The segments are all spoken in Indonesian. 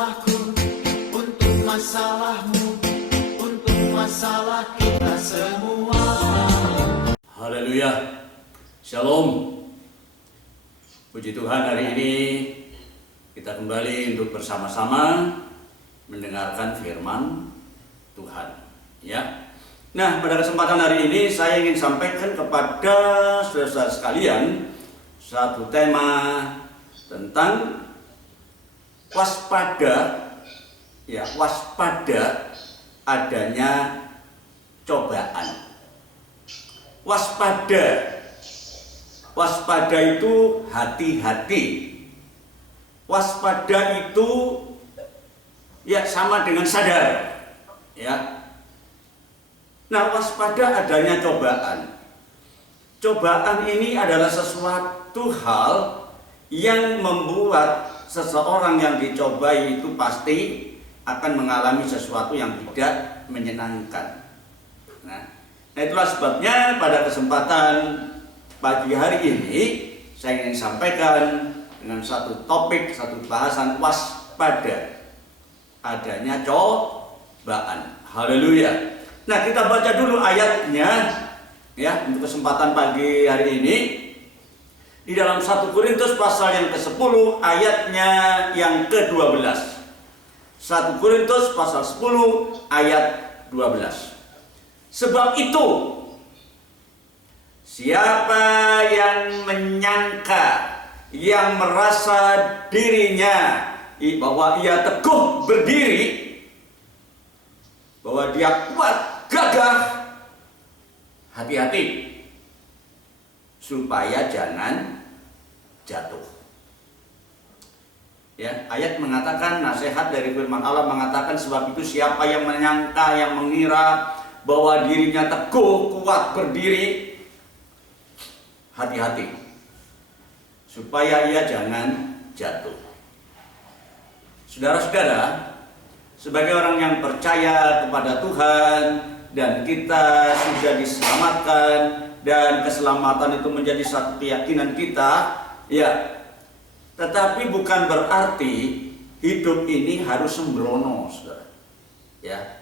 masalahku, untuk masalahmu, untuk masalah kita semua. Haleluya, Shalom. Puji Tuhan, hari ini kita kembali untuk bersama-sama mendengarkan firman Tuhan. Ya. Nah, pada kesempatan hari ini saya ingin sampaikan kepada saudara-saudara sekalian satu tema tentang waspada, ya, waspada adanya cobaan. Waspada itu hati-hati. Waspada itu ya sama dengan sadar, ya. Nah, waspada adanya cobaan. Cobaan ini adalah sesuatu hal yang membuat seseorang yang dicobai itu pasti akan mengalami sesuatu yang tidak menyenangkan. Nah, itulah sebabnya pada kesempatan pagi hari ini saya ingin sampaikan dengan satu topik, satu bahasan waspada adanya cobaan. Haleluya. Nah, kita baca dulu ayatnya ya untuk kesempatan pagi hari ini di dalam 1 Korintus pasal yang ke-10 ayatnya yang ke-12. 1 Korintus pasal 10 ayat 12. Sebab itu siapa yang menyangka, yang merasa dirinya bahwa ia teguh berdiri, bahwa dia kuat, gagah, hati-hati supaya jangan jatuh. Ya, ayat mengatakan, nasihat dari firman Allah mengatakan, sebab itu siapa yang menyangka, yang mengira bahwa dirinya teguh, kuat berdiri, hati-hati supaya ia jangan jatuh. Saudara-saudara, sebagai orang yang percaya kepada Tuhan dan kita sudah diselamatkan dan keselamatan itu menjadi satu keyakinan kita, ya. Tetapi bukan berarti hidup ini harus sembrono, saudara. Ya.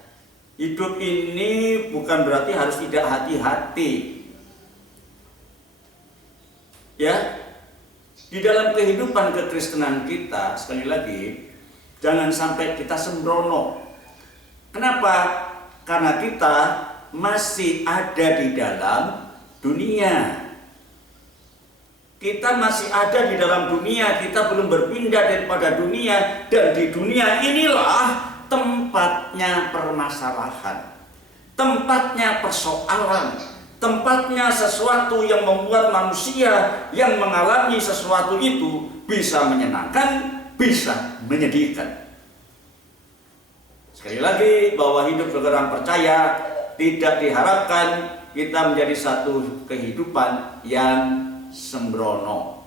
Hidup ini bukan berarti harus tidak hati-hati. Ya. Di dalam kehidupan kekristenan kita, sekali lagi, jangan sampai kita sembrono. Kenapa? Karena kita masih ada di dalam dunia. Kita masih ada di dalam dunia, kita belum berpindah daripada dunia, dan di dunia inilah tempatnya permasalahan, tempatnya persoalan, tempatnya sesuatu yang membuat manusia yang mengalami sesuatu itu bisa menyenangkan, bisa menyedihkan. Sekali lagi, bahwa hidup sebagai orang percaya tidak diharapkan kita menjadi satu kehidupan yang sembrono.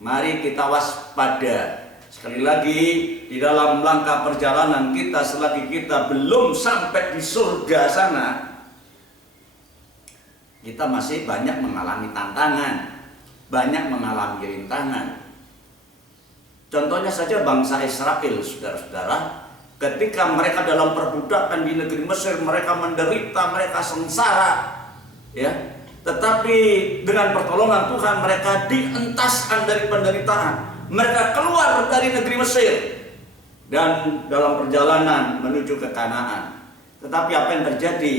Mari kita waspada. Sekali lagi, di dalam langkah perjalanan kita selagi kita belum sampai di surga sana, kita masih banyak mengalami tantangan, banyak mengalami rintangan. Contohnya saja bangsa Israel, saudara-saudara, ketika mereka dalam perbudakan di negeri Mesir, mereka menderita, mereka sengsara, ya. Tetapi dengan pertolongan Tuhan mereka dientaskan dari penderitaan. Mereka keluar dari negeri Mesir dan dalam perjalanan menuju ke Kanaan. Tetapi apa yang terjadi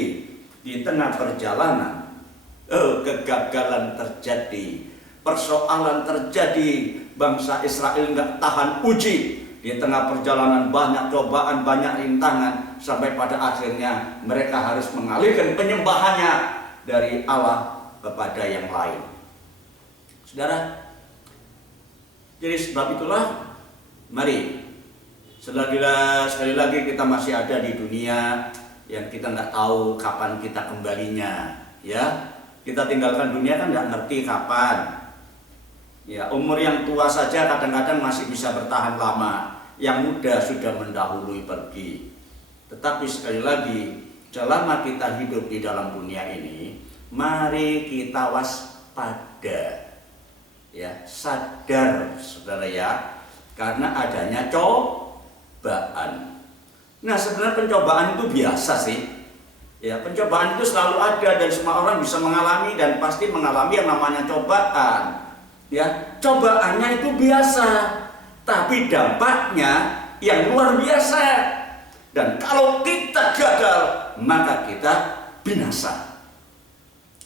di tengah perjalanan? Kegagalan terjadi, persoalan terjadi. Bangsa Israel nggak tahan uji. Di tengah perjalanan banyak cobaan, banyak rintangan, sampai pada akhirnya mereka harus mengalihkan penyembahannya dari Allah kepada yang lain. Saudara, jadi sebab itulah, mari sekali lagi kita masih ada di dunia yang kita nggak tahu kapan kita kembalinya, ya. Kita tinggalkan dunia kan nggak ngerti kapan. Ya, umur yang tua saja kadang-kadang masih bisa bertahan lama, yang muda sudah mendahului pergi. Tetapi sekali lagi, selama kita hidup di dalam dunia ini, mari kita waspada, ya, sadar, saudara, ya, karena adanya pencobaan. Nah, sebenarnya pencobaan itu biasa sih. Ya, pencobaan itu selalu ada dan semua orang bisa mengalami dan pasti mengalami yang namanya cobaan. Ya, cobaannya itu biasa, tapi dampaknya yang luar biasa. Dan kalau kita gagal, maka kita binasa.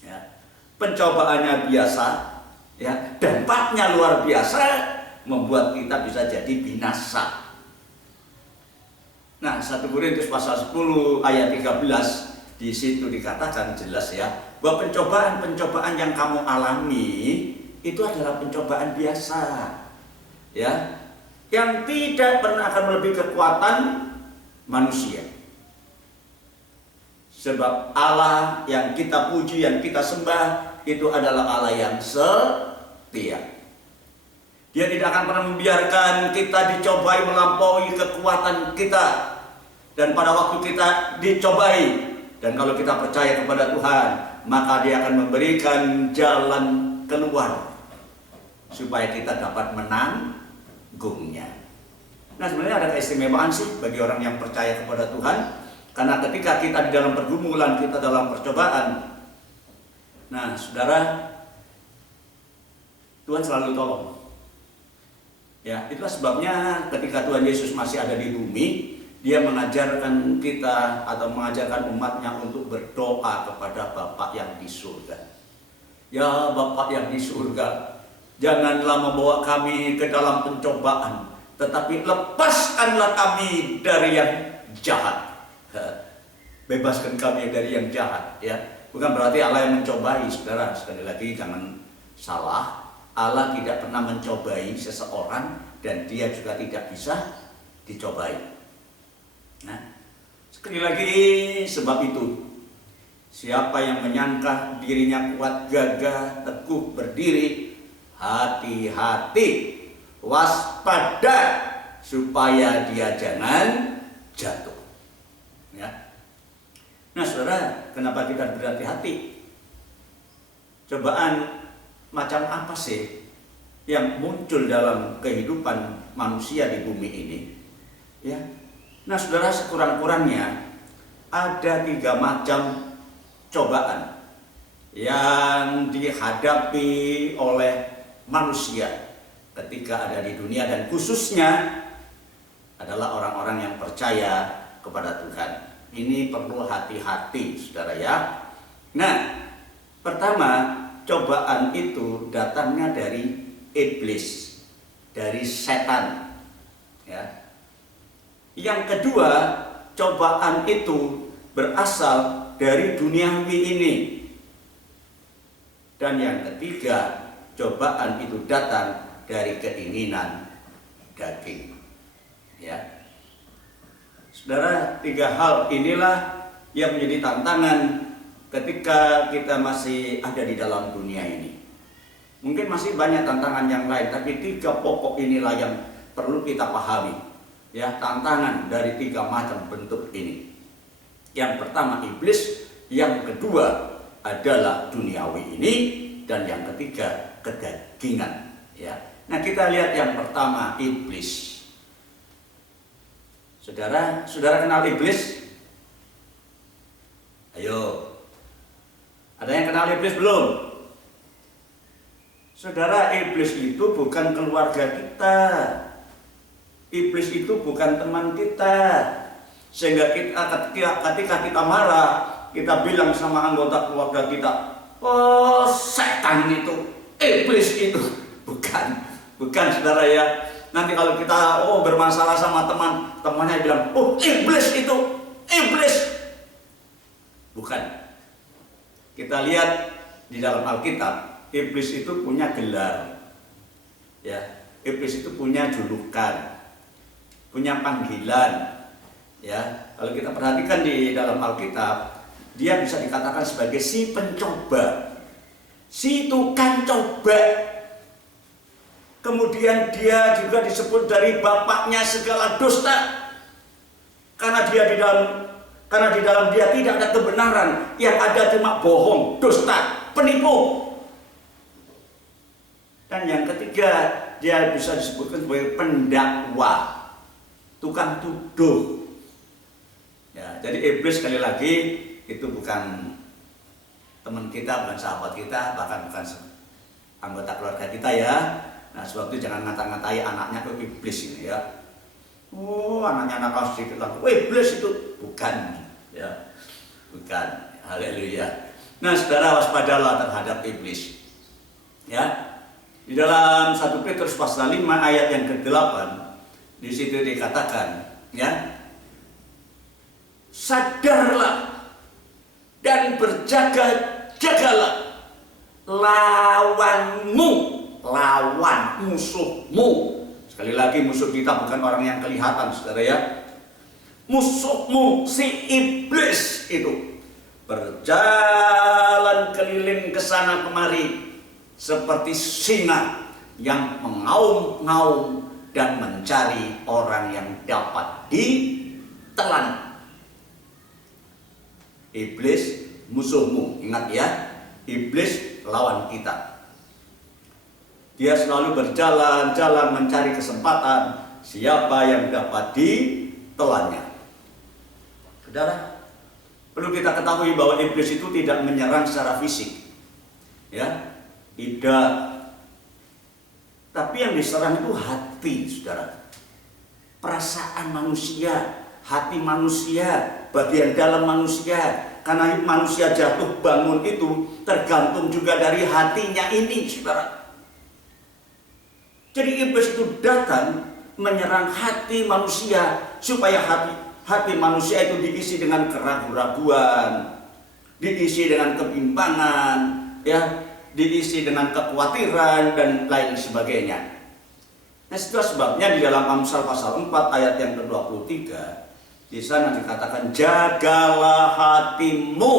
Ya, pencobaannya biasa, ya, dampaknya luar biasa, membuat kita bisa jadi binasa. Nah, 1 Korintus pasal 10 ayat 13 di situ dikatakan jelas ya, bahwa pencobaan-pencobaan yang kamu alami itu adalah pencobaan biasa. Ya, yang tidak pernah akan melebihi kekuatan manusia. Sebab Allah yang kita puji, yang kita sembah itu adalah Allah yang setia. Dia tidak akan pernah membiarkan kita dicobai melampaui kekuatan kita. Dan pada waktu kita dicobai, dan kalau kita percaya kepada Tuhan, maka Dia akan memberikan jalan keluar supaya kita dapat menanggungnya. Nah, sebenarnya ada keistimewaan sih bagi orang yang percaya kepada Tuhan, karena ketika kita di dalam pergumulan, kita dalam percobaan, nah saudara, Tuhan selalu tolong. Ya, itulah sebabnya ketika Tuhan Yesus masih ada di bumi, Dia mengajarkan kita atau mengajarkan umatnya untuk berdoa kepada Bapa yang di surga. Ya Bapa yang di surga, janganlah membawa kami ke dalam pencobaan, tetapi lepaskanlah kami dari yang jahat. Bebaskan kami dari yang jahat. Ya, bukan berarti Allah yang mencobai, saudara. Sekali lagi jangan salah. Allah tidak pernah mencobai seseorang dan Dia juga tidak bisa dicobai. Nah, sekali lagi, sebab itu siapa yang menyangka dirinya kuat, gagah, teguh berdiri, hati-hati, waspada supaya dia jangan jatuh. Ya. Nah, saudara, kenapa kita berhati-hati? Cobaan macam apa sih yang muncul dalam kehidupan manusia di bumi ini? Ya. Nah, saudara, sekurang-kurangnya ada 3 macam cobaan yang dihadapi oleh manusia ketika ada di dunia, dan khususnya adalah orang-orang yang percaya kepada Tuhan. Ini perlu hati-hati, saudara ya. Nah, pertama, cobaan itu datangnya dari iblis, dari setan. Ya. Yang kedua, cobaan itu berasal dari duniawi ini. Dan yang ketiga, cobaan itu datang dari keinginan daging. Ya. Saudara, 3 hal inilah yang menjadi tantangan ketika kita masih ada di dalam dunia ini. Mungkin masih banyak tantangan yang lain, tapi 3 pokok inilah yang perlu kita pahami. Ya, tantangan dari 3 macam bentuk ini. Yang pertama iblis, yang kedua adalah duniawi ini, dan yang ketiga kedagingan. Ya. Nah, kita lihat yang pertama, iblis. Saudara kenal iblis? Ayo. Ada yang kenal iblis belum? Saudara, iblis itu bukan keluarga kita. Iblis itu bukan teman kita. Sehingga ketika kita marah, kita bilang sama anggota keluarga kita, oh setan itu, iblis itu. Bukan saudara ya. Nanti kalau kita bermasalah sama temannya bilang, oh iblis itu, iblis. Bukan. Kita lihat di dalam Alkitab, iblis itu punya gelar. Ya, iblis itu punya julukan, punya panggilan. Ya, kalau kita perhatikan di dalam Alkitab, dia bisa dikatakan sebagai si pencoba, si tukang coba. Kemudian dia juga disebut dari bapaknya segala dusta, karena di dalam dia tidak ada kebenaran, yang ada cuma bohong, dusta, penipu. Dan yang ketiga, dia bisa disebutkan sebagai pendakwa. tukang tuduh. Ya, jadi iblis sekali lagi itu bukan teman kita, bukan sahabat kita, bahkan bukan anggota keluarga kita ya. Nah, sebab itu jangan ngata-ngatai anaknya ke iblis ini ya. Oh, anaknya nakal sedikit lagi. Iblis itu bukan ya. Bukan. Haleluya. Nah, saudara, waspadalah terhadap iblis. Ya. Di dalam 1 Petrus pasal 5 ayat yang ke-8 di situ dikatakan, ya. Sadarlah dan berjaga-jagalah, lawan musuhmu. Sekali lagi, musuh kita bukan orang yang kelihatan, saudara ya. Musuhmu si iblis itu berjalan keliling ke sana kemari seperti singa yang mengaum-ngaum dan mencari orang yang dapat ditelan. Iblis musuhmu, ingat ya, iblis lawan kita. Dia selalu berjalan-jalan mencari kesempatan siapa yang dapat ditelannya. Saudara, perlu kita ketahui bahwa iblis itu tidak menyerang secara fisik, ya, tidak. Tapi yang diserang itu hati, saudara. Perasaan manusia, hati manusia, bagian dalam manusia. Karena manusia jatuh bangun itu tergantung juga dari hatinya ini, saudara. Jadi iblis itu datang menyerang hati manusia supaya hati manusia itu diisi dengan keraguan-raguan, diisi dengan kebimbangan, ya, diisi dengan kekhawatiran dan lain sebagainya. Nah, itulah sebabnya di dalam Amsal pasal 4 ayat yang ke-23 di sana dikatakan, jagalah hatimu.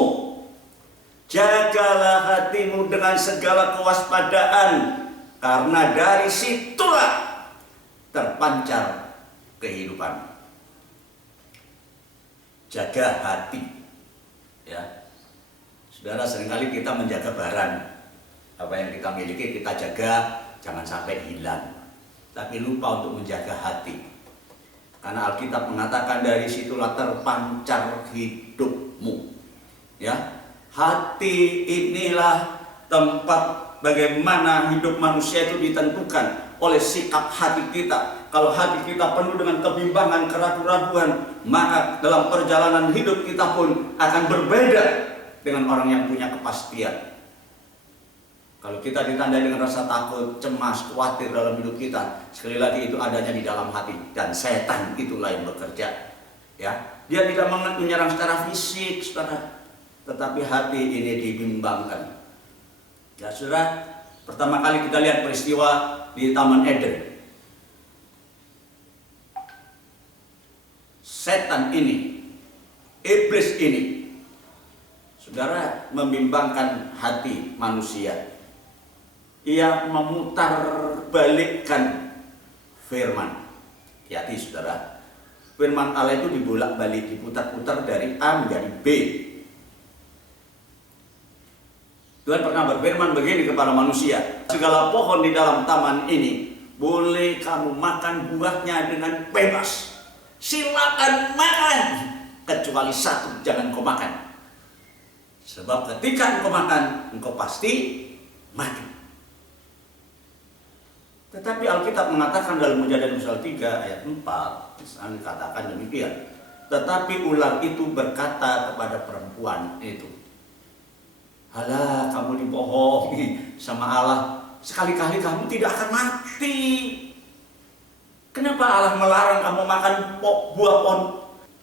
Jagalah hatimu dengan segala kewaspadaan, karena dari situlah terpancar kehidupan. Jaga hati, ya. Saudara, seringkali kita menjaga barang, apa yang kita miliki kita jaga, jangan sampai hilang. Tapi lupa untuk menjaga hati. Karena Alkitab mengatakan dari situlah terpancar hidupmu. Ya, hati inilah tempat bagaimana hidup manusia itu ditentukan oleh sikap hati kita. Kalau hati kita penuh dengan kebimbangan, keraguan-raguan, maka dalam perjalanan hidup kita pun akan berbeda dengan orang yang punya kepastian. Kalau kita ditandai dengan rasa takut, cemas, khawatir dalam hidup kita, sekali lagi itu adanya di dalam hati, dan setan itulah yang bekerja. Ya, dia tidak menyerang secara fisik, saudara, tetapi hati ini dibimbangkan. Ya, saudara, pertama kali kita lihat peristiwa di Taman Eden. Setan ini, iblis ini, saudara, membimbangkan hati manusia. Ia memutarbalikkan firman. Hati, saudara, firman Allah itu dibolak-balik, diputar-putar dari A menjadi B. Tuhan pernah berfirman begini kepada manusia, segala pohon di dalam taman ini boleh kamu makan buahnya dengan bebas. Silakan makan, kecuali satu jangan kau makan. Sebab ketika engkau makan, engkau pasti mati. Tetapi Alkitab mengatakan dalam Mujadala pasal 3 ayat 4, misalnya dikatakan demikian. Tetapi ular itu berkata kepada perempuan itu, halah, kamu dibohongi sama Allah. Sekali-kali kamu tidak akan mati. Kenapa Allah melarang kamu makan buah pohon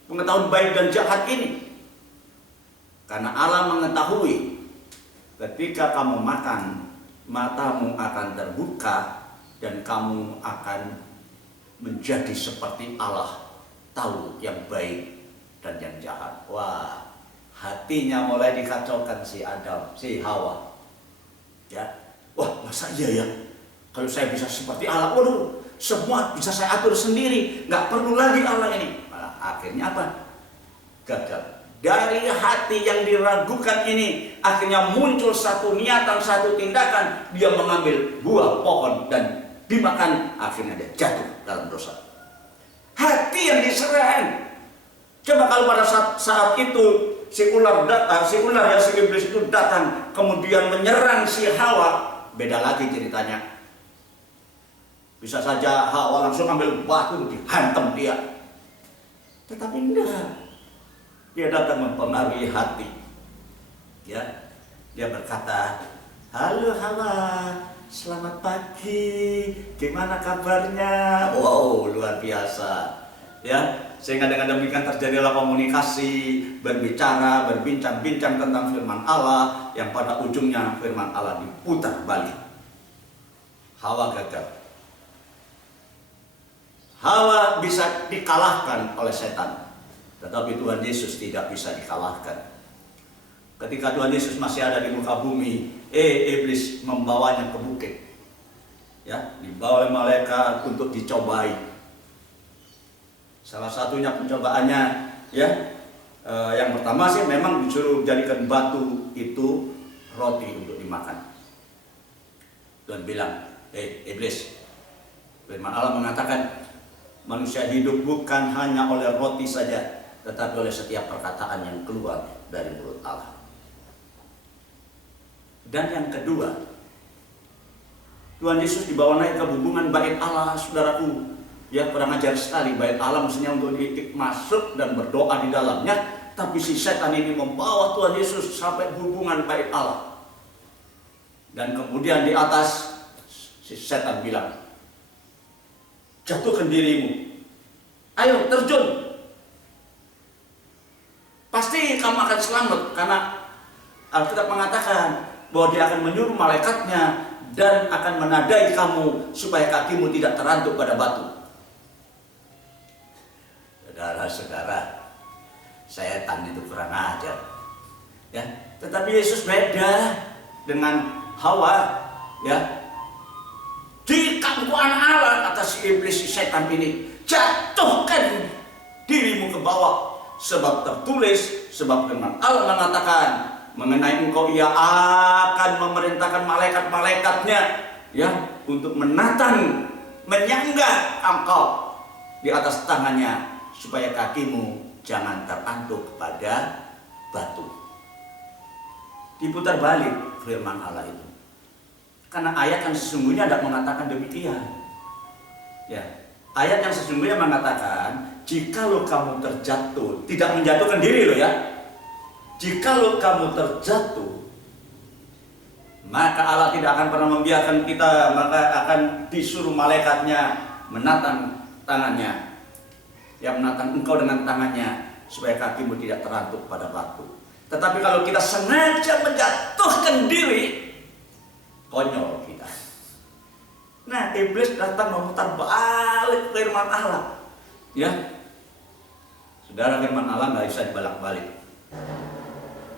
pengetahuan baik dan jahat ini? Karena Allah mengetahui ketika kamu makan, matamu akan terbuka dan kamu akan menjadi seperti Allah, tahu yang baik dan yang jahat. Wah, hatinya mulai dikacaukan si Adam, si Hawa. Ya, wah, masa iya ya? Kalau saya bisa seperti Allah, waduh, semua bisa saya atur sendiri, nggak perlu lagi Allah ini. Nah, akhirnya apa? Gagal. Dari hati yang diragukan ini, akhirnya muncul satu niatan, satu tindakan. Dia mengambil buah pohon dan dimakan, akhirnya dia jatuh dalam dosa. Hati yang diserang. Coba kalau pada saat itu si ular si iblis itu datang kemudian menyerang si Hawa, beda lagi ceritanya. Bisa saja Hawa langsung ambil batu dihantam dia. Tetapi enggak. Dia datang mempengaruhi hati. Ya. Dia berkata, "Halo Hawa, selamat pagi. Gimana kabarnya?" Wow, luar biasa. Ya, sehingga dengan demikian terjadilah komunikasi, berbicara, berbincang-bincang tentang firman Allah yang pada ujungnya firman Allah diputar balik. Hawa gagal. Hawa bisa dikalahkan oleh setan, tetapi Tuhan Yesus tidak bisa dikalahkan. Ketika Tuhan Yesus masih ada di muka bumi, iblis membawanya ke bukit. Ya, dibawa oleh malaikat untuk dicobai. Salah satunya pencobaannya, ya, yang pertama sih memang disuruh jadikan batu itu roti untuk dimakan. Tuhan bilang, iblis, firman Allah mengatakan, manusia hidup bukan hanya oleh roti saja, tetapi oleh setiap perkataan yang keluar dari mulut Allah. Dan yang kedua, Tuhan Yesus dibawa naik ke hubungan bait Allah, saudaraku. Ya, kurang ajar sekali. Bait Allah mestinya untuk masuk dan berdoa di dalamnya, tapi si setan ini membawa Tuhan Yesus sampai hubungan bait Allah. Dan kemudian di atas si setan bilang, "Jatuhkan dirimu. Ayo terjun. Pasti kamu akan selamat." Karena Alkitab mengatakan bahwa dia akan menyuruh malaikatnya dan akan menadai kamu supaya kakimu tidak terantuk pada batu. Saudara-saudara, setan itu kurang ajar. Ya, tetapi Yesus beda dengan Hawa. Ya, jika engkau anak Allah, kata si iblis, si setan ini, jatuhkan dirimu ke bawah, sebab tertulis, sebab firman Allah mengatakan mengenai engkau, ia akan memerintahkan malaikat-malaikatnya, ya, untuk menatang, menyanggah engkau di atas tangannya, supaya kakimu jangan terantuk kepada batu. Diputar balik firman Allah itu, karena ayat yang sesungguhnya tidak mengatakan demikian. Ya, ayat yang sesungguhnya mengatakan, jikalau kamu terjatuh, tidak menjatuhkan diri loh ya. Jikalau kamu terjatuh, maka Allah tidak akan pernah membiarkan kita, maka akan disuruh malaikatnya menatang tangannya, yang menatang engkau dengan tangannya, supaya kakimu tidak terantuk pada batu. Tetapi kalau kita sengaja menjatuhkan diri, konyol kita. Nah, iblis datang memutar balik firman Allah. Ya, saudara, firman Allah nggak bisa dibalak-balik.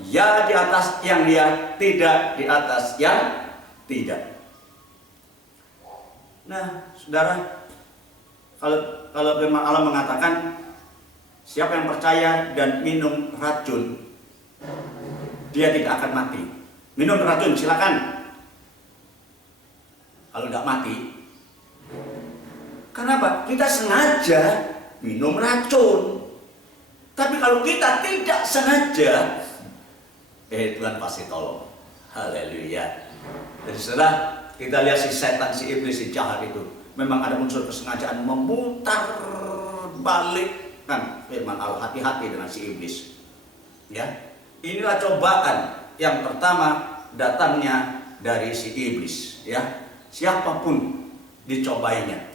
Ya di atas yang dia, tidak di atas yang tidak. Nah, saudara, kalau firman Allah mengatakan, siapa yang percaya dan minum racun, dia tidak akan mati. Minum racun, silakan. Kalau tidak mati, kenapa? Kita sengaja minum racun. Tapi kalau kita tidak sengaja, Tuhan pasti tolong. Haleluya. Jadi setelah kita lihat si setan, si iblis, si jahat itu, memang ada unsur kesengajaan memutar balik kan firman Allah. Hati-hati dengan si iblis. Ya, inilah cobaan yang pertama datangnya dari si iblis. Ya, siapapun dicobainya,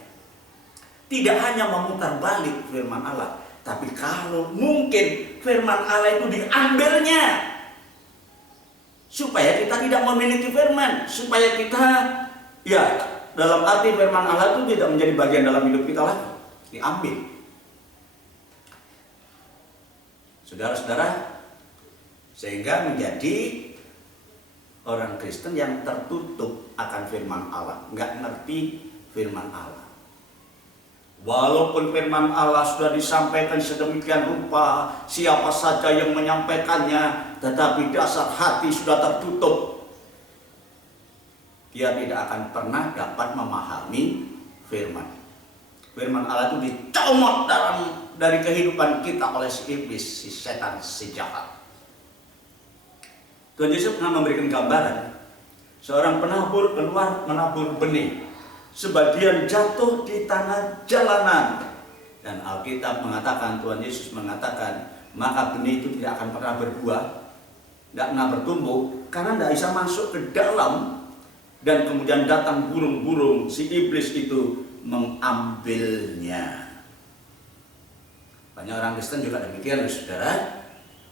tidak hanya memutar balik firman Allah, tapi kalau mungkin firman Allah itu diambilnya, supaya kita tidak memiliki firman, supaya kita, ya, dalam arti firman Allah itu tidak menjadi bagian dalam hidup kita lagi, diambil. Saudara-saudara, sehingga menjadi orang Kristen yang tertutup akan firman Allah, nggak ngerti firman Allah. Walaupun firman Allah sudah disampaikan sedemikian rupa, siapa saja yang menyampaikannya, tetapi dasar hati sudah tertutup, dia tidak akan pernah dapat memahami firman. Firman Allah itu dicomot dalam dari kehidupan kita oleh si iblis, si setan, si jahat. Tuhan Yesus pernah memberikan gambaran, seorang penabur keluar menabur benih, sebagian jatuh di tanah jalanan, dan Alkitab mengatakan, Tuhan Yesus mengatakan, maka benih itu tidak akan pernah berbuah, tidak pernah bertumbuh, karena tidak bisa masuk ke dalam, dan kemudian datang burung-burung, si iblis itu mengambilnya. Banyak orang Kristen juga demikian, saudara.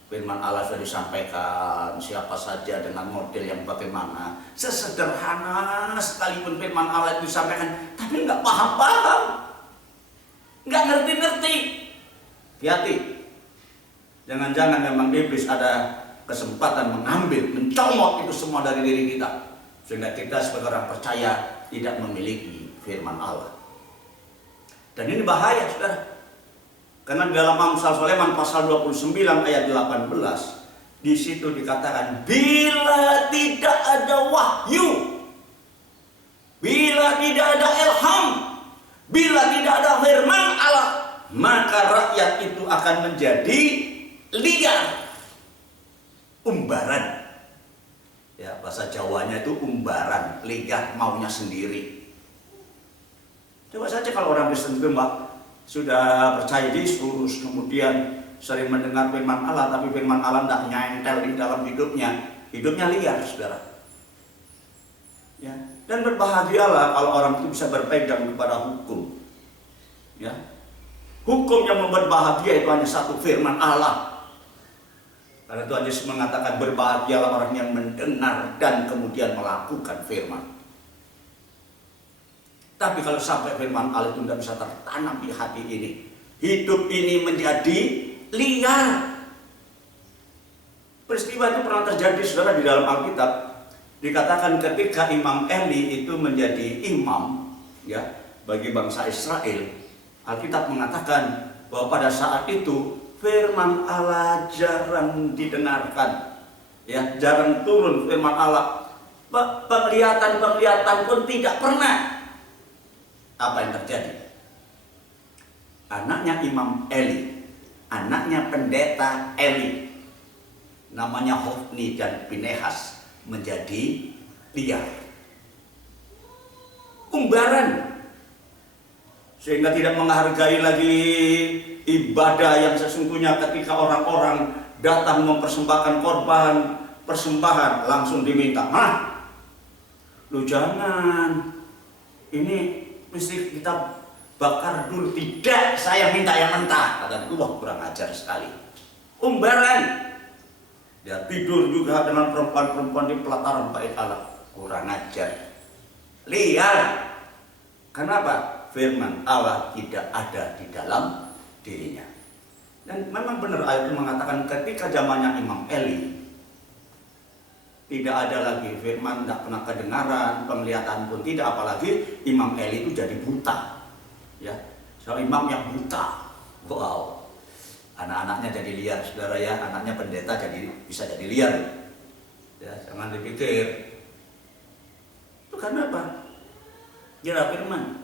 Firman Allah sudah disampaikan, siapa saja dengan model yang bagaimana, sesederhana sekalipun firman Allah itu disampaikan, tapi nggak paham-paham, nggak ngerti-ngerti. Hati-hati, jangan-jangan memang iblis ada kesempatan mengambil, mencomot itu semua dari diri kita, sehingga kita sebagai orang percaya tidak memiliki firman Allah. Dan ini bahaya, saudara. Karena di dalam Amsal Sulaiman pasal 29 ayat 18, di situ dikatakan, bila tidak ada wahyu, bila tidak ada ilham, bila tidak ada firman Allah, maka rakyat itu akan menjadi liar, umbaran. Ya, bahasa Jawanya itu umbaran, liar, maunya sendiri. Coba saja kalau orang Kristen itu sudah percaya Yesus, kemudian sering mendengar firman Allah, tapi firman Allah tidak nyentel di dalam hidupnya liar, saudara. Ya, dan berbahagialah kalau orang itu bisa berpegang kepada hukum. Ya, hukum yang membuat bahagia itu hanya satu, firman Allah. Karena Tuhan Yesus mengatakan, berbahagialah orang yang mendengar dan kemudian melakukan firman. Tapi kalau sampai firman Allah itu tidak bisa tertanam di hati ini, hidup ini menjadi liar. Peristiwa itu pernah terjadi, saudara, di dalam Alkitab. Dikatakan ketika Imam Eli itu menjadi imam, ya, bagi bangsa Israel, Alkitab mengatakan bahwa pada saat itu firman Allah jarang didengarkan, ya, jarang turun firman Allah. Penglihatan pun tidak pernah. Apa yang terjadi? Anaknya Imam Eli, anaknya pendeta Eli, namanya Hofni dan Pinehas, menjadi liar, umbaran, sehingga tidak menghargai lagi ibadah yang sesungguhnya. Ketika orang-orang datang mempersembahkan korban, persembahan, langsung diminta, lu jangan, ini mesti kita bakar dulu. Tidak, saya minta yang mentah. Kata itu, wah, kurang ajar sekali, umbaran. Dia tidur juga dengan perempuan-perempuan di pelataran bait Allah, kurang ajar, liar. Kenapa? Firman Allah tidak ada di dalam dirinya. Dan memang benar ayat itu mengatakan ketika zamannya Imam Eli, tidak ada lagi firman, tidak pernah kedengaran, penglihatan pun tidak, apalagi Imam Eli itu jadi buta. Ya, seorang imam yang buta. Wow. Anak-anaknya jadi liar, saudara, ya. Anaknya pendeta bisa jadi liar. Ya, jangan dipikir. Itu karena apa? Dia firman.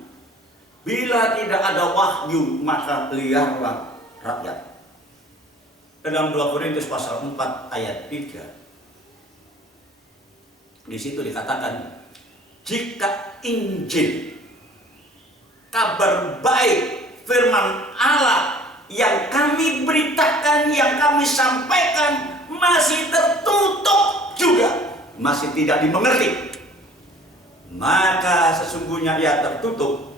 Bila tidak ada wahyu, maka liarlah rakyat. Dalam 2 Korintus pasal 4 ayat 3. Di situ dikatakan, jika Injil, kabar baik, firman Allah yang kami beritakan, yang kami sampaikan masih tertutup juga, masih tidak dimengerti, maka sesungguhnya ia tertutup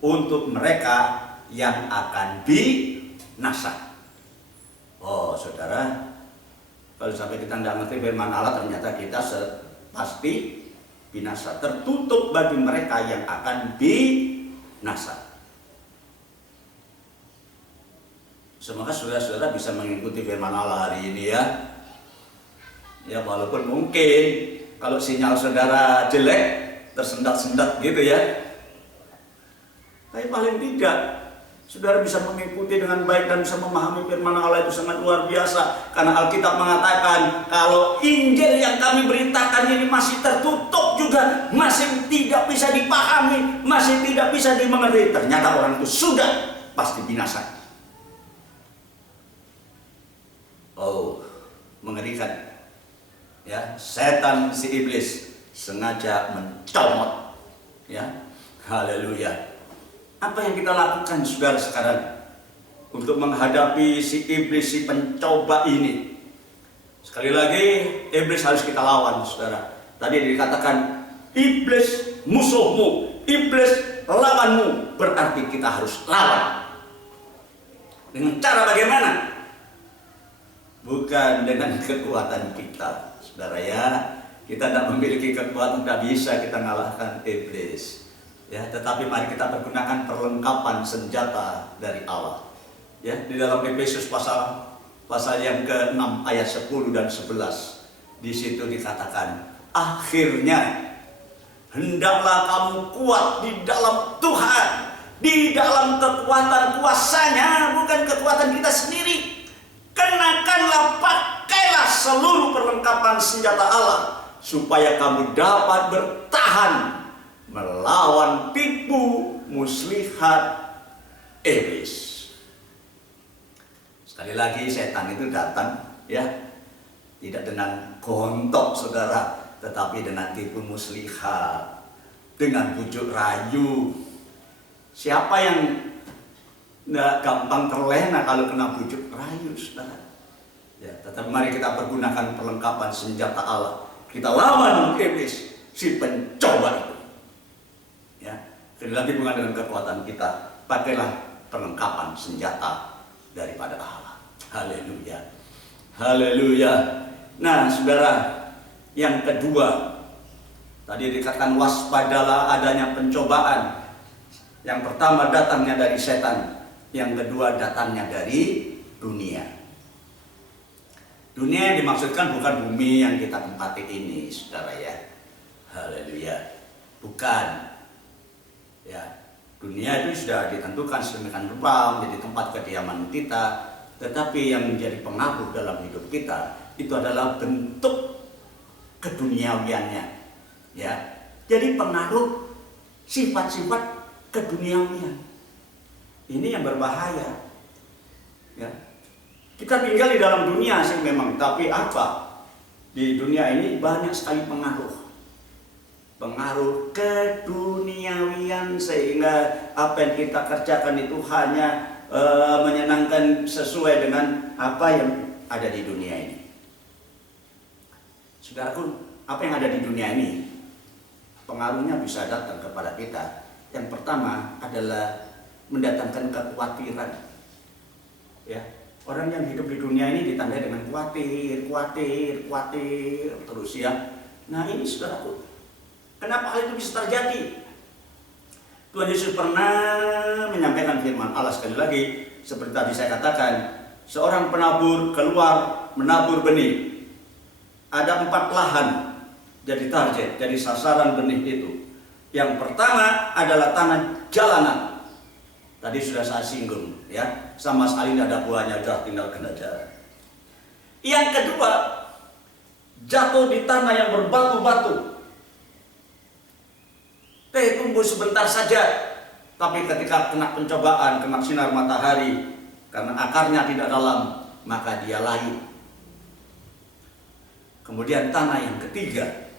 untuk mereka yang akan binasa. Oh, saudara, kalau sampai kita tidak mengerti firman Allah, ternyata kita pasti binasa, tertutup bagi mereka yang akan binasa. Semoga saudara-saudara bisa mengikuti firman Allah hari ini, ya. Ya, walaupun mungkin kalau sinyal saudara jelek, tersendat-sendat gitu, ya. Tapi paling tidak saudara bisa mengikuti dengan baik dan bisa memahami firman Allah, itu sangat luar biasa. Karena Alkitab mengatakan kalau Injil yang kami beritakan ini masih tertutup juga, masih tidak bisa dipahami, masih tidak bisa dimengerti, ternyata orang itu sudah pasti binasa. ya, setan si iblis sengaja mencomot, ya. Haleluya. Apa yang kita lakukan saudara sekarang untuk menghadapi si iblis, si pencoba ini? Sekali lagi, iblis harus kita lawan, saudara. Tadi dikatakan iblis musuhmu, iblis lawanmu, berarti kita harus lawan. Dengan cara bagaimana? Bukan dengan kekuatan kita, saudara ya. Kita tidak memiliki kekuatan, tidak bisa kita mengalahkan iblis. Ya, tetapi mari kita pergunakan perlengkapan senjata dari Allah. Ya, di dalam Efesus pasal yang ke-6 ayat 10 dan 11. Di situ dikatakan, akhirnya hendaklah kamu kuat di dalam Tuhan, di dalam kekuatan kuasanya, bukan kekuatan kita sendiri. Kenakanlah, pakailah seluruh perlengkapan senjata Allah, supaya kamu dapat bertahan melawan tipu muslihat iblis. Sekali lagi, setan itu datang, ya, tidak dengan gontok saudara, tetapi dengan tipu muslihat, dengan bujuk rayu. Siapa yang tidak gampang terlena kalau kena bujuk rayu, saudara? Ya, tetapi mari kita pergunakan perlengkapan senjata Allah. Kita lawan iblis, si pencoba itu. Ya, sekali lagi, bukan dengan kekuatan kita, pakailah perlengkapan senjata daripada Allah. Haleluya, haleluya. Nah, saudara, yang kedua, tadi dikatakan waspadalah adanya pencobaan. Yang pertama datangnya dari setan, yang kedua datangnya dari dunia. Dunia yang dimaksudkan bukan bumi yang kita tempati ini, saudara ya. Haleluya, bukan. Ya, dunia itu sudah ditentukan sedemikian rupa menjadi tempat kediaman kita, tetapi yang menjadi pengaruh dalam hidup kita itu adalah bentuk keduniawiannya. Ya, jadi pengaruh sifat-sifat keduniawian. Ini yang berbahaya. Ya, kita tinggal di dalam dunia sih memang, tapi apa? Di dunia ini banyak sekali pengaruh keduniawian, sehingga apa yang kita kerjakan itu hanya menyenangkan sesuai dengan apa yang ada di dunia ini. Saudaraku, apa yang ada di dunia ini pengaruhnya bisa datang kepada kita. Yang pertama adalah mendatangkan kekhawatiran. Ya, orang yang hidup di dunia ini ditandai dengan khawatir terus ya. Nah, ini saudaraku, kenapa hal itu bisa terjadi? Tuhan Yesus pernah menyampaikan firman Allah sekali lagi, seperti tadi saya katakan, seorang penabur keluar menabur benih. Ada 4 lahan jadi target, jadi sasaran benih itu. Yang pertama adalah tanah jalanan. Tadi sudah saya singgung, ya, sama sekali tidak ada buahnya, sudah tinggal kena jalan. Yang kedua, jatuh di tanah yang berbatu-batu. Tumbuh sebentar saja, tapi ketika kena pencobaan, kena sinar matahari, karena akarnya tidak dalam, maka dia layu. Kemudian tanah yang ketiga,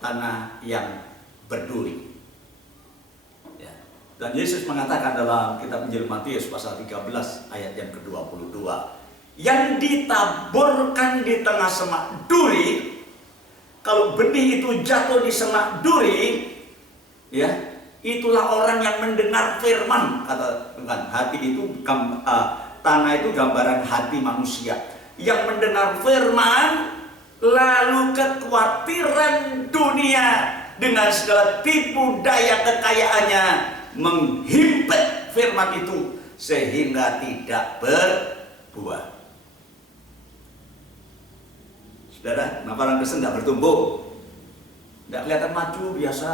tanah yang berduri. Ya. Dan Yesus mengatakan dalam kitab Injil Matius pasal 13 ayat yang ke-22, yang ditaburkan di tengah semak duri. Kalau benih itu jatuh di semak duri, ya, itulah orang yang mendengar firman. Kata Tuhan, hati itu tanah itu gambaran hati manusia yang mendengar firman, lalu kekhawatiran dunia dengan segala tipu daya kekayaannya menghimpit firman itu sehingga tidak berbuah. Saudara, kenapa orang Kristen tidak bertumbuh? Tidak kelihatan maju, biasa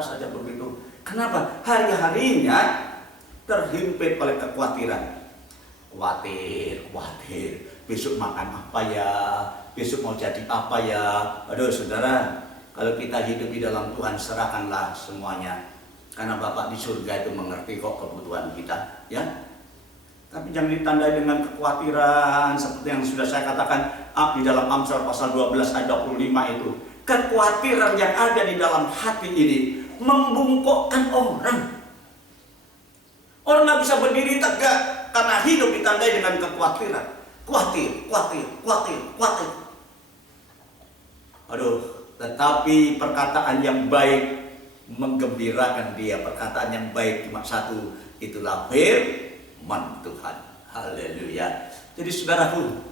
saja begitu. Kenapa? Hari-harinya terhimpit oleh kekhawatiran. Khawatir, besok makan apa ya? Besok mau jadi apa ya? Aduh saudara, kalau kita hidup di dalam Tuhan, serahkanlah semuanya. Karena Bapak di surga itu mengerti kok kebutuhan kita, ya. Tapi jangan ditandai dengan kekhawatiran seperti yang sudah saya katakan di dalam Amsal pasal 12 ayat 25 itu. Kekhawatiran yang ada di dalam hati ini membungkukkan orang. Orang nggak bisa berdiri tegak karena hidup ditandai dengan kekhawatiran. Khawatir. Aduh, tetapi perkataan yang baik menggembirakan dia. Perkataan yang baik cuma satu, itulah firman Tuhan. Haleluya. Jadi saudaraku,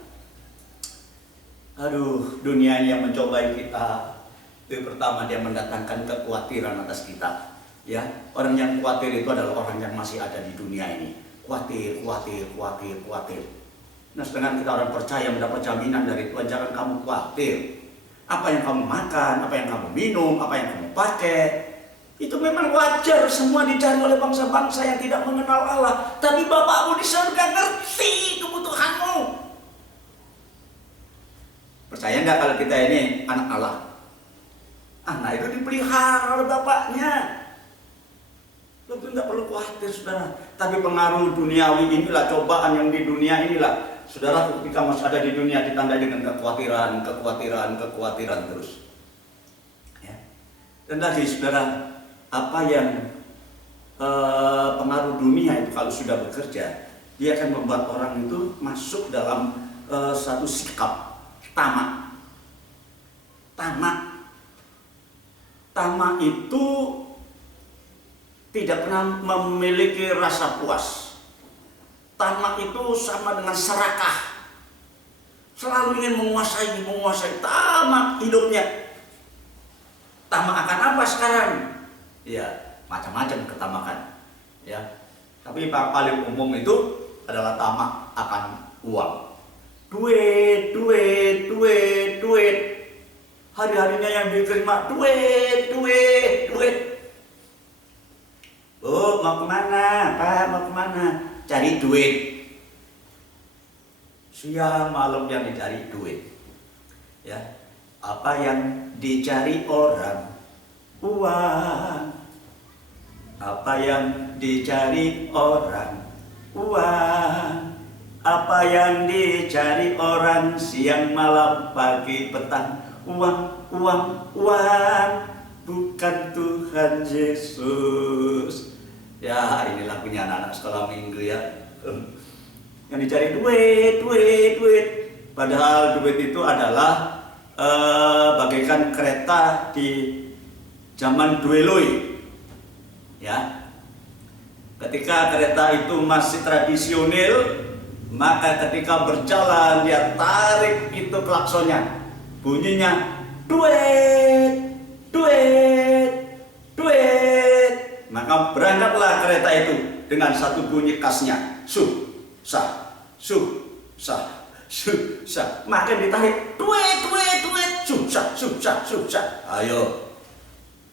aduh, dunia ini yang mencobai kita. Itu pertama, dia mendatangkan kekhawatiran atas kita. Ya, orang yang khawatir itu adalah orang yang masih ada di dunia ini. Khawatir. Nah, sedangkan kita orang percaya mendapat jaminan dari Tuhan, jangan kamu khawatir. Apa yang kamu makan, apa yang kamu minum, apa yang kamu pakai, itu memang wajar semua dicari oleh bangsa-bangsa yang tidak mengenal Allah. Tapi Bapakmu di surga ngerti kebutuhanmu. Percaya enggak kalau kita ini anak Allah? Anak itu dipelihara oleh bapaknya. Tentu tidak perlu khawatir, saudara. Tapi pengaruh duniawi inilah, cobaan yang di dunia inilah, saudara, ketika masih ada di dunia ditandai dengan kekhawatiran terus. Ya. Dan tadi, saudara, apa yang pengaruh dunia itu kalau sudah bekerja, dia akan membuat orang itu masuk dalam satu sikap tamak. Tamak itu tidak pernah memiliki rasa puas. Tamak itu sama dengan serakah. Selalu ingin menguasai. Tamak hidupnya. Tamak akan apa sekarang? Ya, macam-macam ketamakan. Ya. Tapi yang paling umum itu adalah tamak akan uang. Duit. Hari-harinya yang diterima duit. Oh, mau kemana? Pak, mau kemana? Cari duit. Siang malam yang dicari duit. Ya, apa yang dicari orang? Uang. Apa yang dicari orang? Uang. Apa yang dicari orang siang malam pagi petang? Uang. Bukan Tuhan Yesus. Ya, ini lagunya anak-anak sekolah minggu ya. Yang dicari duit. Padahal duit itu adalah bagaikan kereta di zaman dueloi. Ya. Ketika kereta itu masih tradisional, maka ketika berjalan dia tarik itu klaksonnya. Bunyinya duit. Maka berangkatlah kereta itu dengan satu bunyi khasnya. Sah. Makin ditarik duit. Susah. Ayo.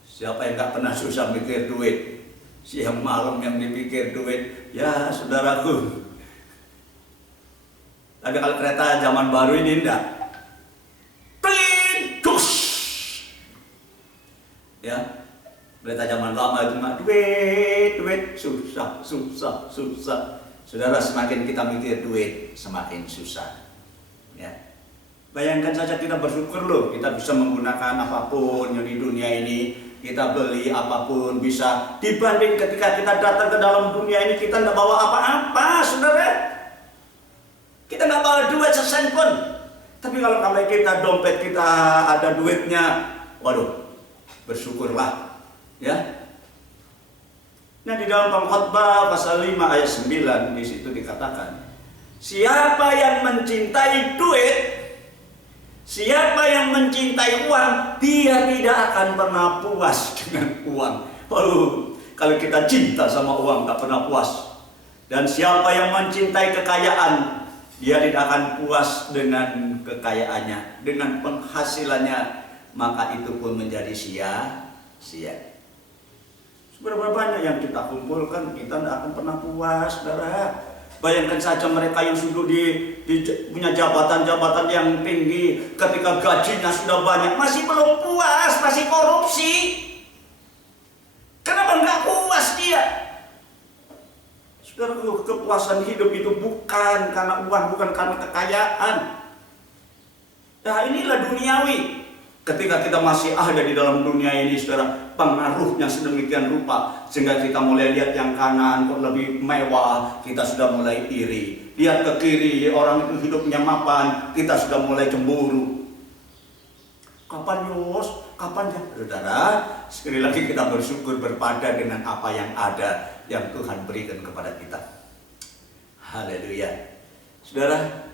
Siapa yang gak pernah susah mikir duit? Siang malam yang dipikir duit. Ya, saudaraku. Tapi kalau kereta zaman baru ini enggak. Ya, kereta zaman lama cuma duit, susah. Saudara, semakin kita mikir duit, semakin susah. Ya, bayangkan saja kita bersyukur loh, kita bisa menggunakan apapun yang di dunia ini, kita beli apapun bisa. Dibanding ketika kita datang ke dalam dunia ini, kita nggak bawa apa-apa, saudara. Kita nggak bawa duit sesen pun. Tapi kalau kita dompet kita ada duitnya, waduh. Bersyukurlah, ya. Nah, di dalam Pengkhotbah pasal 5 ayat 9 di situ dikatakan, siapa yang mencintai duit, siapa yang mencintai uang, dia tidak akan pernah puas dengan uang. Kalau kita cinta sama uang, tak pernah puas. Dan siapa yang mencintai kekayaan, dia tidak akan puas dengan kekayaannya, dengan penghasilannya. Maka itu pun menjadi sia-sia. Seberapa banyak yang kita kumpulkan, kita tidak akan pernah puas, saudara. Bayangkan saja mereka yang sudah punya jabatan-jabatan yang tinggi, ketika gajinya sudah banyak, masih belum puas, masih korupsi. Kenapa nggak puas dia? Saudaraku, kepuasan hidup itu bukan karena uang, bukan karena kekayaan. Nah, inilah duniawi. Ketika kita masih ada di dalam dunia ini, saudara, pengaruhnya sedemikian rupa sehingga kita mulai lihat yang kanan kok lebih mewah, kita sudah mulai iri. Lihat ke kiri, orang itu hidupnya mapan, kita sudah mulai cemburu. Kapan Yos? Kapan ya? Saudara, sekali lagi kita bersyukur berpada dengan apa yang ada, yang Tuhan berikan kepada kita. Haleluya. Saudara,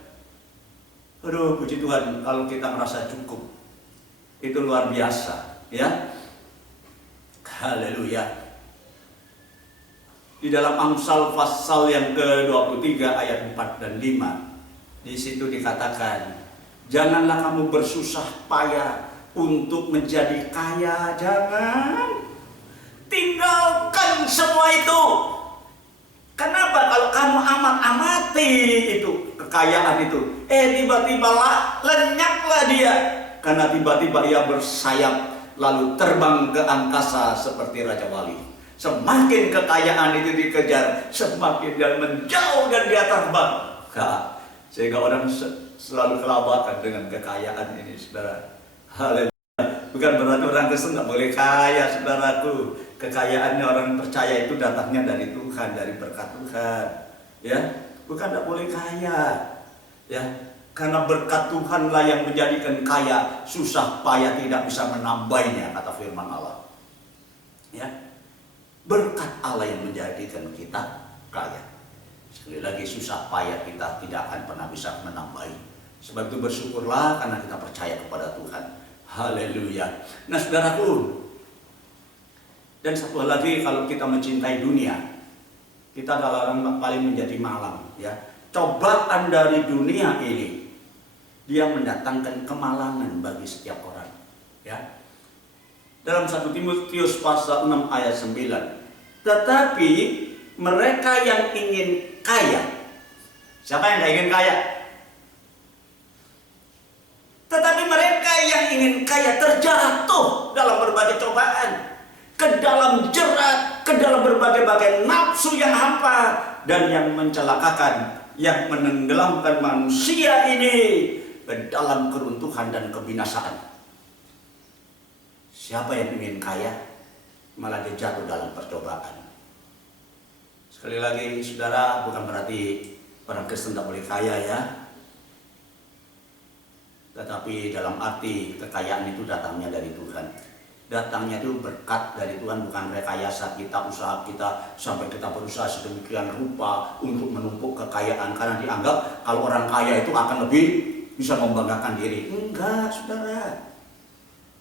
aduh puji Tuhan kalau kita merasa cukup. Itu luar biasa, ya. Haleluya. Di dalam Amsal pasal yang ke-23 ayat 4 dan 5, di situ dikatakan, janganlah kamu bersusah payah untuk menjadi kaya, jangan. Tinggalkan semua itu. Kenapa? Kalau kamu amat-amati itu kekayaan itu, tiba-tiba lenyaplah dia. Karena tiba-tiba ia bersayap lalu terbang ke angkasa seperti Raja Wali. Semakin kekayaan itu dikejar, semakin dia menjauh dan dia terbang. Sehingga orang selalu kelabakan dengan kekayaan ini, saudara. Haleluya. Bukan berarti orang Kristen nggak boleh kaya, saudaraku. Kekayaannya orang percaya itu datangnya dari Tuhan, dari berkat Tuhan. Ya, bukan nggak boleh kaya. Ya, karena berkat Tuhanlah yang menjadikan kaya, susah payah tidak bisa menambahnya, kata firman Allah. Ya, berkat Allah yang menjadikan kita kaya. Sekali lagi, susah payah kita tidak akan pernah bisa menambahi. Sebab itu bersyukurlah karena kita percaya kepada Tuhan. Haleluya. Nah, saudaraku, dan satu hal lagi, kalau kita mencintai dunia, kita adalah orang paling menjadi malang. Ya, cobaan dari dunia ini, dia mendatangkan kemalangan bagi setiap orang. Ya. Dalam 1 Timotius pasal 6 ayat 9. Tetapi mereka yang ingin kaya. Siapa yang tidak ingin kaya? Tetapi mereka yang ingin kaya terjatuh dalam berbagai cobaan, ke dalam jerat, ke dalam berbagai-bagai nafsu yang hampa dan yang mencelakakan, yang menenggelamkan manusia ini ke dalam keruntuhan dan kebinasaan. Siapa yang ingin kaya, malah dia jatuh dalam percobaan. Sekali lagi, saudara, bukan berarti orang Kristen tidak boleh kaya, ya. Tetapi dalam arti kekayaan itu datangnya dari Tuhan. Datangnya itu berkat dari Tuhan, bukan rekayasa kita, usaha kita, sampai kita berusaha sedemikian rupa untuk menumpuk kekayaan. Karena dianggap kalau orang kaya itu akan lebih bisa membanggakan diri. Enggak, saudara.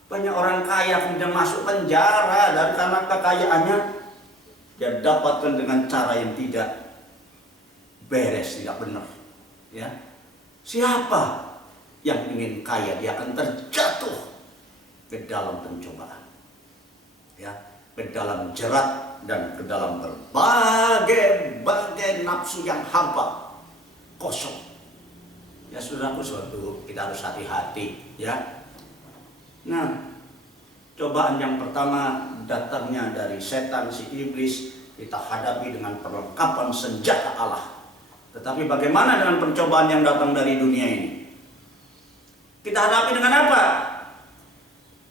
Banyak orang kaya kemudian masuk penjara dan karena kekayaannya dia dapatkan dengan cara yang tidak beres, tidak benar. Ya, siapa yang ingin kaya, dia akan terjatuh ke dalam pencobaan, ya, ke dalam jerat dan ke dalam berbagai nafsu yang hampa, kosong. Ya, saudaraku, suatu kita harus hati-hati, ya. Nah, cobaan yang pertama datangnya dari setan, si iblis. Kita hadapi dengan perlengkapan senjata Allah. Tetapi bagaimana dengan pencobaan yang datang dari dunia ini? Kita hadapi dengan apa?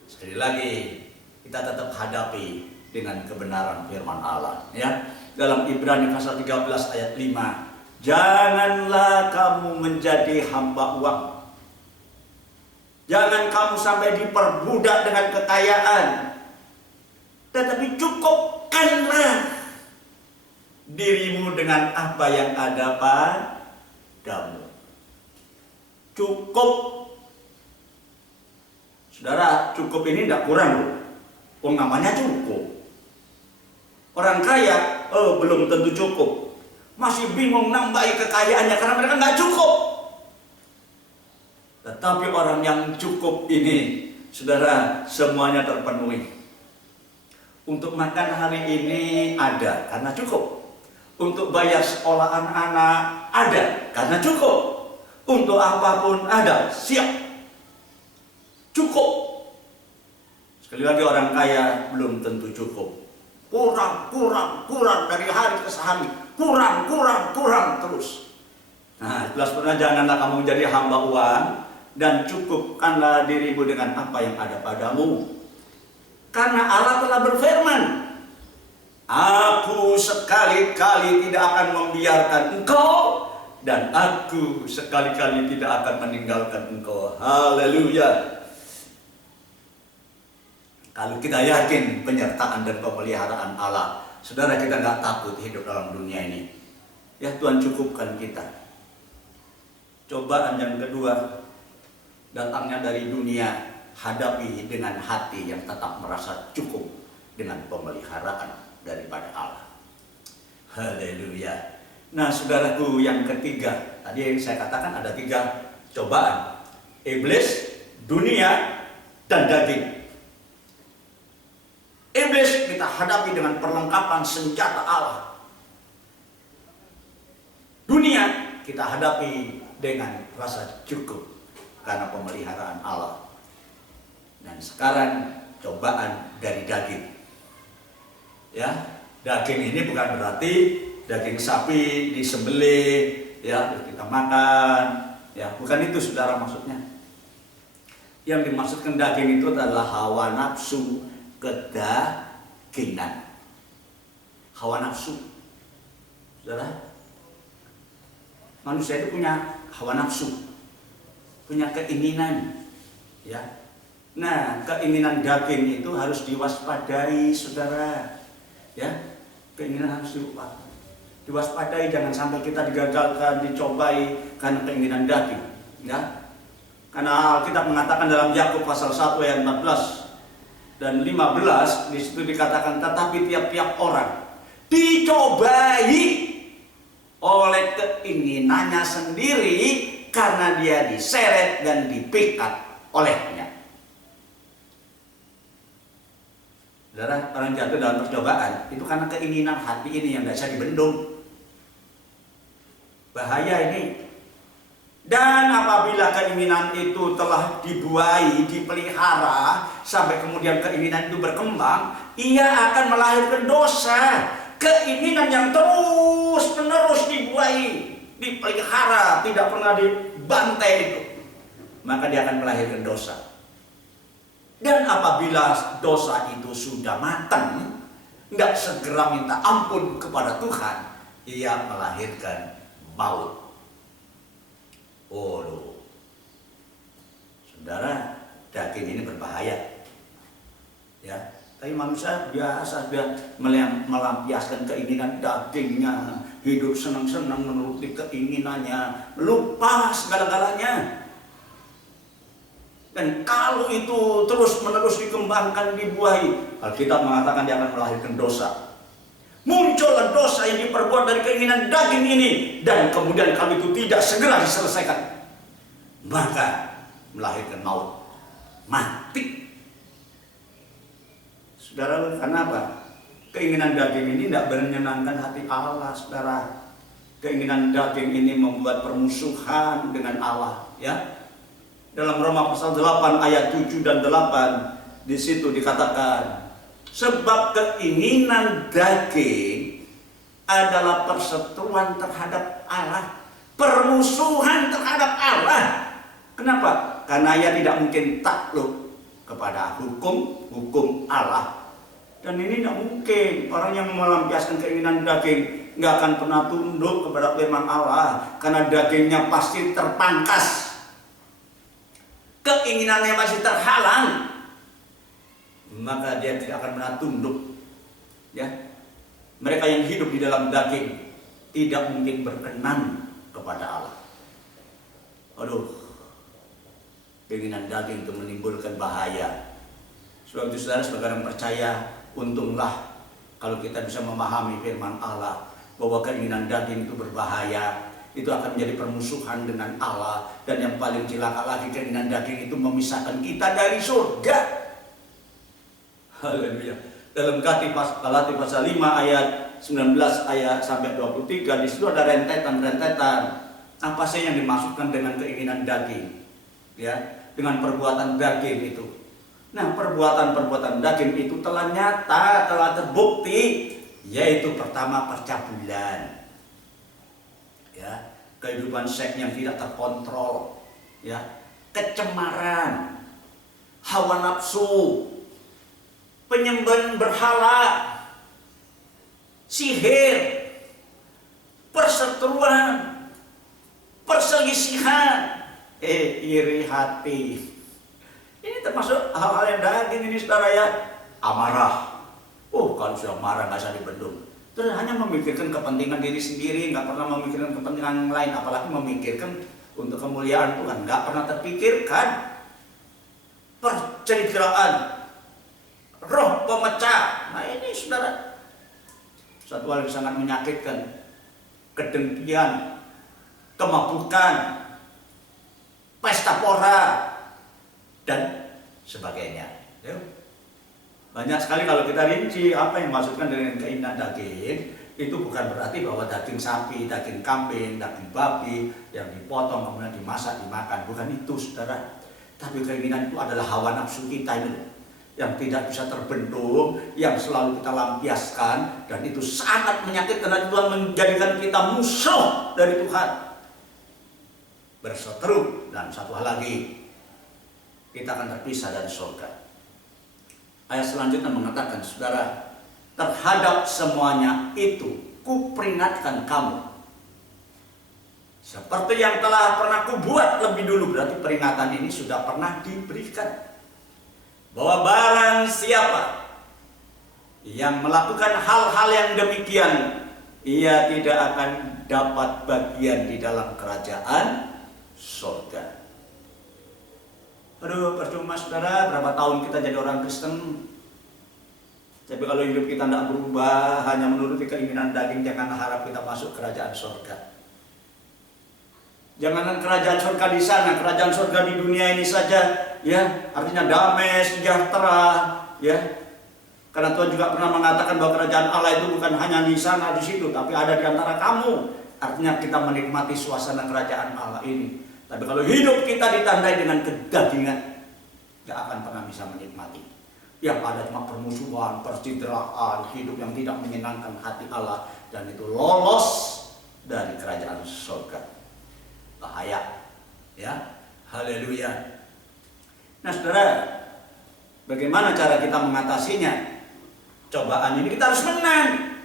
Sekali lagi, kita tetap hadapi dengan kebenaran firman Allah. Ya, dalam Ibrani pasal 13 ayat 5, janganlah kamu menjadi hamba uang. Jangan kamu sampai diperbudak dengan kekayaan. Tetapi cukupkanlah dirimu dengan apa yang ada padamu. Cukup. Saudara, cukup ini tidak kurang loh. Namanya cukup. Orang kaya, belum tentu cukup. Masih bingung nambahi kekayaannya karena mereka nggak cukup. Tetapi orang yang cukup ini, saudara, semuanya terpenuhi. Untuk makan hari ini ada karena cukup. Untuk bayar sekolah anak-anak ada karena cukup. Untuk apapun ada, siap. Cukup. Sekali lagi, orang kaya belum tentu cukup. Kurang dari hari ke hari. kurang terus. Nah, jelas pernah janganlah kamu menjadi hamba uang dan cukupkanlah dirimu dengan apa yang ada padamu. Karena Allah telah berfirman, Aku sekali-kali tidak akan membiarkan engkau dan Aku sekali-kali tidak akan meninggalkan engkau. Haleluya. Kalau kita yakin penyertaan dan pemeliharaan Allah, saudara, kita nggak takut hidup dalam dunia ini. Ya, Tuhan cukupkan kita. Cobaan yang kedua datangnya dari dunia, hadapi dengan hati yang tetap merasa cukup dengan pemeliharaan daripada Allah. Haleluya. Nah, saudaraku, yang ketiga, tadi saya katakan ada 3 cobaan: iblis, dunia, dan daging. Iblis kita hadapi dengan perlengkapan senjata Allah. Dunia kita hadapi dengan rasa cukup karena pemeliharaan Allah. Dan sekarang cobaan dari daging. Ya, daging ini bukan berarti daging sapi disembelih, ya kita makan, ya bukan itu saudara maksudnya. Yang dimaksudkan daging itu adalah hawa nafsu kedagingan. Hawa nafsu, saudara. Manusia itu punya hawa nafsu, punya keinginan, ya. Nah, keinginan daging itu harus diwaspadai, saudara. Ya, keinginan harus diwaspadai, jangan sampai kita digagalkan, dicobai karena keinginan daging, ya. Karena kita mengatakan dalam Yakub pasal 1 ayat 14 dan 15, di situ dikatakan, tetapi tiap-tiap orang dicobai oleh keinginannya sendiri karena dia diseret dan dipikat olehnya. Saudara, orang jatuh dalam percobaan itu karena keinginan hati ini yang tidak bisa dibendung. Bahaya ini. Dan apabila keinginan itu telah dibuai, dipelihara, sampai kemudian keinginan itu berkembang, ia akan melahirkan dosa. Keinginan yang terus menerus dibuai, dipelihara, tidak pernah dibantai itu, maka dia akan melahirkan dosa. Dan apabila dosa itu sudah matang, nggak segera minta ampun kepada Tuhan, ia melahirkan maut. Oh, saudara, daging ini berbahaya, ya. Tapi manusia biasa sudah melampiaskan keinginan dagingnya, hidup senang-senang menuruti keinginannya, lupa segala-galanya. Dan kalau itu terus-menerus dikembangkan, dibuahi, Alkitab mengatakan dia akan melahirkan dosa. Muncullah dosa yang diperbuat dari keinginan daging ini, dan kemudian kalau itu tidak segera diselesaikan, maka melahirkan maut, mati. Saudara, kenapa? Keinginan daging ini tidak menyenangkan hati Allah, saudara. Keinginan daging ini membuat permusuhan dengan Allah, ya. Dalam Roma pasal 8 ayat 7 dan 8, di situ dikatakan, sebab keinginan daging adalah perseteruan terhadap Allah, permusuhan terhadap Allah. Kenapa? Karena ia tidak mungkin takluk kepada hukum Allah. Dan ini tidak mungkin. Orang yang melampiaskan keinginan daging nggak akan pernah tunduk kepada firman Allah, karena dagingnya pasti terpangkas, keinginannya masih terhalang, maka dia tidak akan pernah tunduk. Ya, mereka yang hidup di dalam daging tidak mungkin berkenan kepada Allah. Aduh, keinginan daging itu menimbulkan bahaya. Sebab itu saudara, sebagai orang percaya, untunglah kalau kita bisa memahami firman Allah bahwa keinginan daging itu berbahaya, itu akan menjadi permusuhan dengan Allah, dan yang paling celaka lagi, keinginan daging itu memisahkan kita dari surga. Haleluya. Dalam Galati pasal 5 ayat 19 ayat sampai 23, di situ ada rentetan-rentetan. Apa sih yang dimaksudkan dengan keinginan daging? Ya, dengan perbuatan daging itu. Nah, perbuatan-perbuatan daging itu telah nyata, telah terbukti, yaitu pertama percabulan. ya, kehidupan seks yang tidak terkontrol, ya, kecemaran, hawa nafsu, penyembahan berhala, sihir, perseteruan, perselisihan, iri hati. Ini termasuk hal-hal yang daging ini saudara ya. Amarah. Kalau sudah marah nggak bisa dibendung. Terus hanya memikirkan kepentingan diri sendiri, nggak pernah memikirkan kepentingan yang lain, apalagi memikirkan untuk kemuliaan Tuhan. Nggak pernah terpikirkan perceritaan, roh pemecah. Nah ini saudara, satu hal yang sangat menyakitkan. Kedengkian, kemabukan, pesta pora, dan sebagainya. Banyak sekali kalau kita rinci apa yang dimaksudkan dengan keinginan daging, itu bukan berarti bahwa daging sapi, daging kambing, daging babi yang dipotong kemudian dimasak, dimakan. Bukan itu saudara. Tapi keinginan itu adalah hawa nafsu kita ini yang tidak bisa terbendung, yang selalu kita lampiaskan, dan itu sangat menyakitkan karena Tuhan menjadikan kita musuh dari Tuhan, berseteru, dan satu hal lagi, kita akan terpisah dari surga. Ayat selanjutnya mengatakan, saudara, terhadap semuanya itu kuperingatkan kamu, seperti yang telah pernah kubuat lebih dulu. Berarti peringatan ini sudah pernah diberikan, bahwa barang siapa yang melakukan hal-hal yang demikian, ia tidak akan dapat bagian di dalam kerajaan surga. Aduh, percuma saudara, berapa tahun kita jadi orang Kristen, tapi kalau hidup kita tidak berubah, hanya menuruti keinginan daging, jangan harap kita masuk kerajaan surga. Jangankan kerajaan surga di sana, kerajaan surga di dunia ini saja, ya, artinya damai, sejahtera, ya. Karena Tuhan juga pernah mengatakan bahwa kerajaan Allah itu bukan hanya di sana, di situ, tapi ada di antara kamu. Artinya kita menikmati suasana kerajaan Allah ini. Tapi kalau hidup kita ditandai dengan kedagingan, gak akan pernah bisa menikmati. Yang ada cuma permusuhan, percideraan, hidup yang tidak menyenangkan hati Allah, dan itu lolos dari kerajaan surga. Bahaya, ya, haleluya. Nah saudara, bagaimana cara kita mengatasinya? Cobaan ini kita harus menang.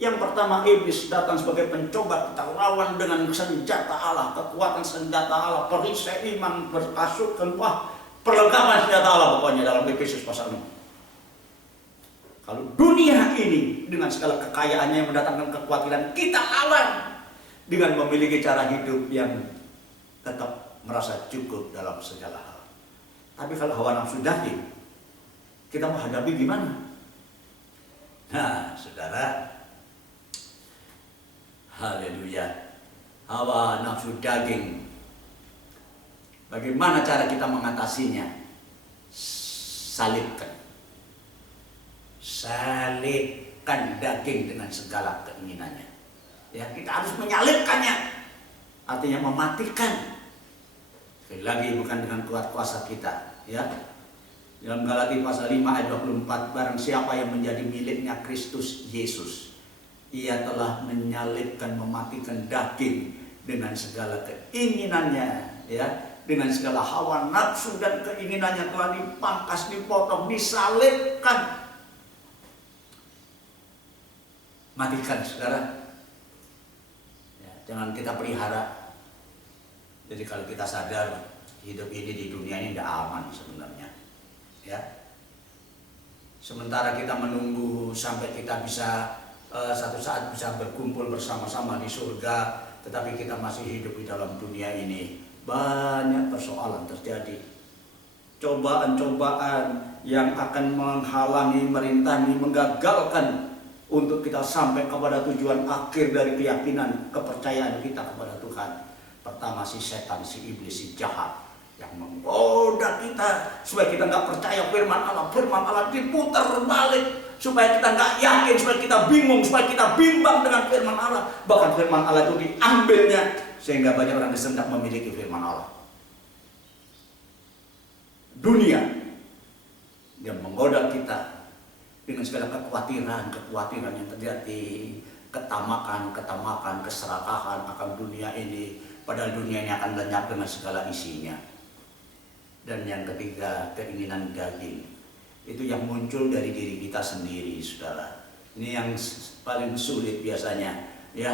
Yang pertama, iblis datang sebagai pencoba, kita lawan dengan senjata Allah, kekuatan senjata Allah, perisai iman, berkasutkan, perlengkapan senjata Allah pokoknya dalam Efesus pasal 6. Kalau dunia ini dengan segala kekayaannya yang mendatangkan kekhawatiran, kita lawan dengan memiliki cara hidup yang tetap merasa cukup dalam segala hal. Tapi kalau hawa nafsu daging, kita menghadapi gimana? Nah, saudara, haleluya, hawa nafsu daging, bagaimana cara kita mengatasinya? Salibkan daging dengan segala keinginannya. Ya, kita harus menyalibkannya, artinya mematikan. Sekali lagi, bukan dengan kuat kuasa kita, ya. Dalam Galatia pasal 5 ayat 24, barang siapa yang menjadi miliknya Kristus Yesus, ia telah menyalibkan, mematikan daging dengan segala keinginannya, ya, dengan segala hawa nafsu dan keinginannya telah dipangkas, dipotong, disalibkan. Matikan, saudara. Jangan kita pelihara. Jadi kalau kita sadar hidup ini di dunia ini tidak aman sebenarnya, ya. Sementara kita menunggu sampai kita bisa satu saat bisa berkumpul bersama-sama di surga, tetapi kita masih hidup di dalam dunia ini, banyak persoalan terjadi, cobaan-cobaan yang akan menghalangi, merintangi, menggagalkan untuk kita sampai kepada tujuan akhir dari keyakinan, kepercayaan kita kepada Tuhan. Pertama, si setan, si iblis, si jahat yang menggoda kita supaya kita nggak percaya firman Allah. Firman Allah diputar balik supaya kita nggak yakin, supaya kita bingung, supaya kita bimbang dengan firman Allah. Bahkan firman Allah itu diambilnya sehingga banyak orang Kristen tidak memiliki firman Allah. Dunia yang menggoda kita dengan segala kekhawatiran yang terjadi, ketamakan, keserakahan akan dunia ini, padahal dunia ini akan lenyap dengan segala isinya. Dan yang ketiga, keinginan daging. Itu yang muncul dari diri kita sendiri, saudara. Ini yang paling sulit biasanya, ya.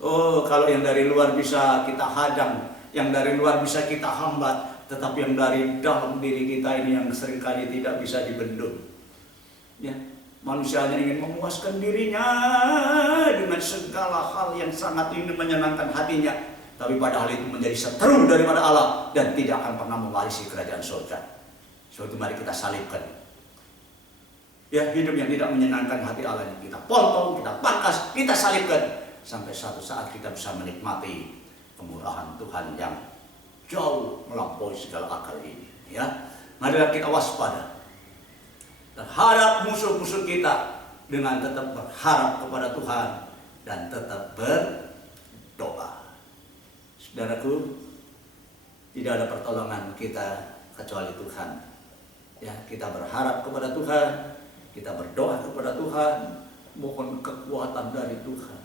Oh, kalau yang dari luar bisa kita hadang, yang dari luar bisa kita hambat, tetapi yang dari dalam diri kita ini yang seringkali tidak bisa dibendung. Ya, manusia hanya ingin memuaskan dirinya dengan segala hal yang sangat ingin menyenangkan hatinya, tapi padahal itu menjadi seteru daripada Allah dan tidak akan pernah mewarisi kerajaan surga. Sebab itu mari kita salibkan. Ya, hidup yang tidak menyenangkan hati Allah ini kita potong, kita pangkas, kita salibkan, sampai suatu saat kita bisa menikmati kemurahan Tuhan yang jauh melampaui segala akal ini. Ya, marilah kita waspada terhadap musuh-musuh kita dengan tetap berharap kepada Tuhan dan tetap berdoa. Saudaraku, tidak ada pertolongan kita kecuali Tuhan. Ya, kita berharap kepada Tuhan, kita berdoa kepada Tuhan, mohon kekuatan dari Tuhan.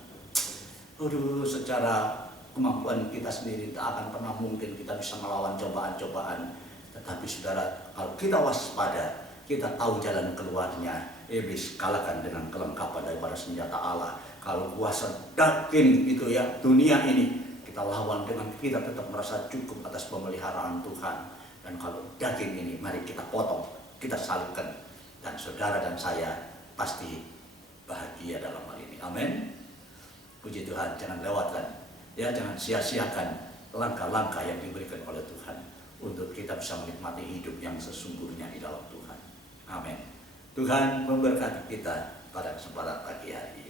Aduh, secara kemampuan kita sendiri tak akan pernah mungkin kita bisa melawan cobaan-cobaan. Tetapi saudara, kalau kita waspada, kita tahu jalan keluarnya. Iblis kalahkan dengan kelengkapan daripada senjata Allah. Kalau kuasa daging itu ya, dunia ini, kita lawan dengan kita tetap merasa cukup atas pemeliharaan Tuhan. Dan kalau daging ini, mari kita potong, kita salibkan. Dan saudara dan saya pasti bahagia dalam hal ini. Amin. Puji Tuhan, jangan lewatkan, ya, jangan sia-siakan langkah-langkah yang diberikan oleh Tuhan untuk kita bisa menikmati hidup yang sesungguhnya di dalam Tuhan. Amin. Tuhan memberkati kita pada kesempatan pagi hari ini.